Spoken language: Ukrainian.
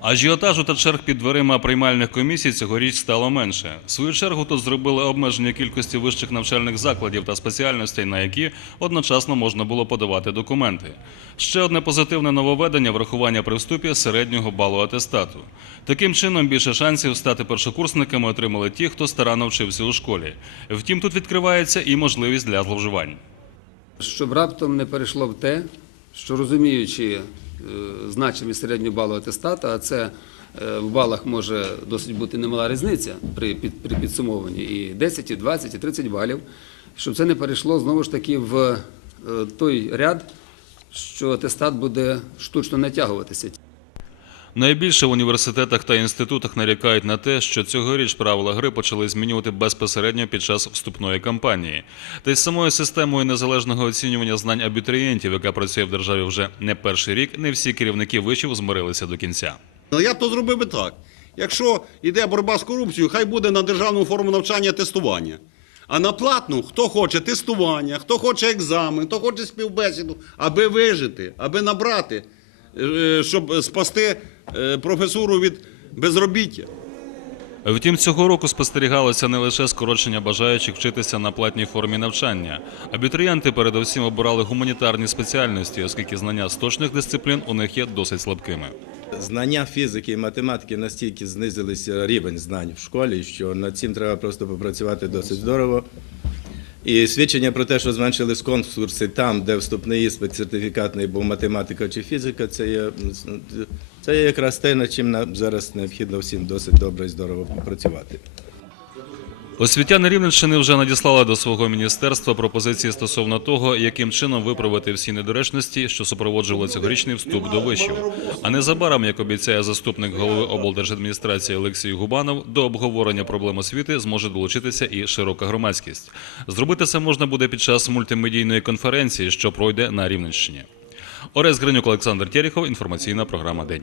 Ажіотажу та черг під дверима приймальних комісій цьогоріч стало менше. В свою чергу тут зробили обмеження кількості вищих навчальних закладів та спеціальностей, на які одночасно можна було подавати документи. Ще одне позитивне нововведення врахування при вступі середнього балу атестату. Таким чином більше шансів стати першокурсниками отримали ті, хто старанно вчився у школі. Втім, тут відкривається і можливість для зловживань. щоб раптом не перейшло в те, що розуміючи е, значимість середнього балу атестата, а це е, в балах може досить бути немала різниця при, при підсумовуванні і 10, і 20, і 30 балів, щоб це не перейшло знову ж таки в е, той ряд, що атестат буде штучно натягуватися. Найбільше в університетах та інститутах нарікають на те, що цьогоріч правила гри почали змінювати безпосередньо під час вступної кампанії. Та й самою системою незалежного оцінювання знань абітурієнтів, яка працює в державі вже не перший рік, не всі керівники вишів змирилися до кінця. Ну, я б то зробив би так. Якщо йде боротьба з корупцією, хай буде на державну форму навчання тестування. А на платну, хто хоче тестування, хто хоче екзамен, хто хоче співбесіду, аби вижити, аби набрати, щоб спасти е, професуру від безробіття. Втім, цього року спостерігалося не лише скорочення бажаючих вчитися на платній формі навчання. Абітурієнти передусім обирали гуманітарні спеціальності, оскільки знання з точних дисциплін у них є досить слабкими. Знання фізики і математики настільки знизилися рівень знань в школі, що над цим треба просто попрацювати досить здорово. І свідчення про те, що зменшились конкурси там, де вступний іспит сертифікатний був математика чи фізика, це є, це є якраз те, над чим нам зараз необхідно всім досить добре і здорово попрацювати. Освітяни Рівненщини вже надіслали до свого міністерства пропозиції стосовно того, яким чином виправити всі недоречності, що супроводжували цьогорічний вступ до вишів. А незабаром, як обіцяє заступник голови облдержадміністрації Олексій Губанов, до обговорення проблем освіти зможе долучитися і широка громадськість. Зробити це можна буде під час мультимедійної конференції, що пройде на Рівненщині. Орес Гринюк, Олександр Терехов, інформаційна програма День.